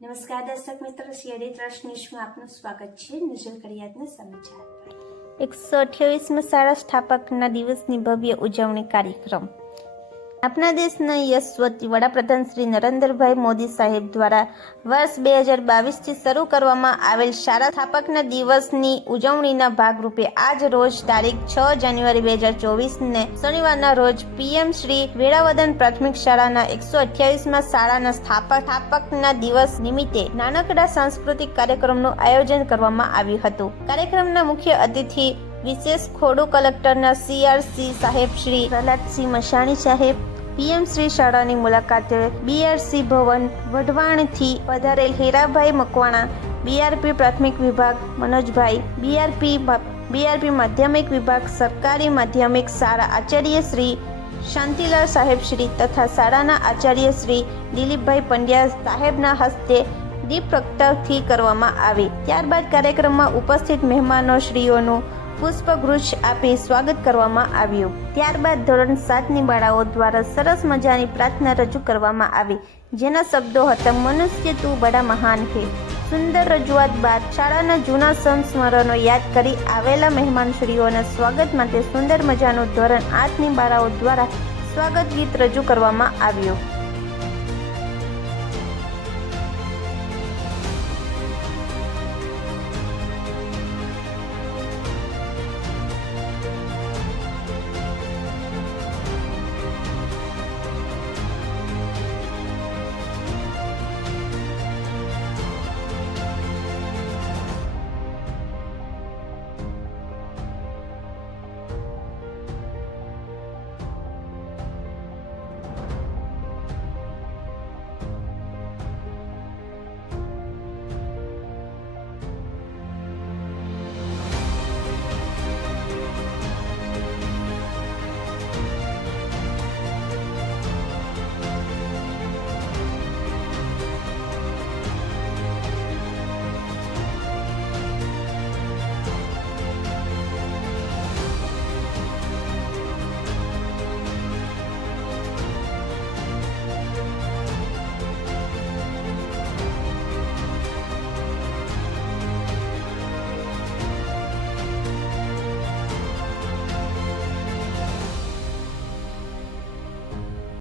નમસ્કાર દર્શક મિત્રો, સીઆરડી ટ્રસ્ટ ન્યૂઝમાં આપનું સ્વાગત છે. નજર કરીએ આજના સમાચાર પર. 128માં શાળા સ્થાપકના દિવસની ભવ્ય ઉજવણી કાર્યક્રમ. આપણા દેશના યશસ્વી વડાપ્રધાન શ્રી નરેન્દ્રભાઈ મોદી સાહેબ દ્વારા વર્ષ 2022થી શરૂ કરવામાં આવેલ શાળા સ્થાપકના દિવસની ઉજવણીના ભાગરૂપે આજ રોજ તારીખ 6 જાન્યુઆરી 2024ને શનિવારના રોજ પીએમ શ્રી વેળાવદન પ્રાથમિક શાળાના 128માં શાળાના સ્થાપકના દિવસ નિમિત્તે નાનકડા સાંસ્કૃતિક કાર્યક્રમનું આયોજન કરવામાં આવ્યું હતું. કાર્યક્રમના મુખ્ય અતિથિ વિશેષ ખોડુ કલેક્ટરના CRC સાહેબ શ્રી પ્રહલાદસિંહ મશાણી સાહેબ, પીએમ શ્રી શાળાની મુલાકાતે BRC ભવન વઢવાણથી પધારેલ હીરાભાઈ મકવાણા, BRP પ્રાથમિક વિભાગ મનોજભાઈ, BRP માધ્યમિક વિભાગ સરકારી માધ્યમિક શાળા આચાર્ય શ્રી શાંતિલાલ સાહેબ શ્રી તથા શાળાના આચાર્ય શ્રી દિલીપભાઈ પંડ્યા સાહેબના હસ્તે દીપ પ્રગટાવથી કરવામાં આવી. ત્યારબાદ કાર્યક્રમમાં ઉપસ્થિત મહેમાનો શ્રીઓનું પુષ્પગુચ્છ આપી સ્વાગત કરવામાં આવ્યું. ત્યારબાદ ધોરણ 7ની બાળાઓ દ્વારા સરસ મજાની પ્રાર્થના રજૂ કરવામાં આવી, જેના શબ્દો હતા: મનુષ્ય તું બડા મહાન હે. સુંદર રજૂઆત બાદ શાળાના જૂના સંસ્મરણો યાદ કરી આવેલા મહેમાનશ્રીઓના સ્વાગત માટે સુંદર મજાનું ધોરણ 8ની બાળાઓ દ્વારા સ્વાગત ગીત રજૂ કરવામાં આવ્યું.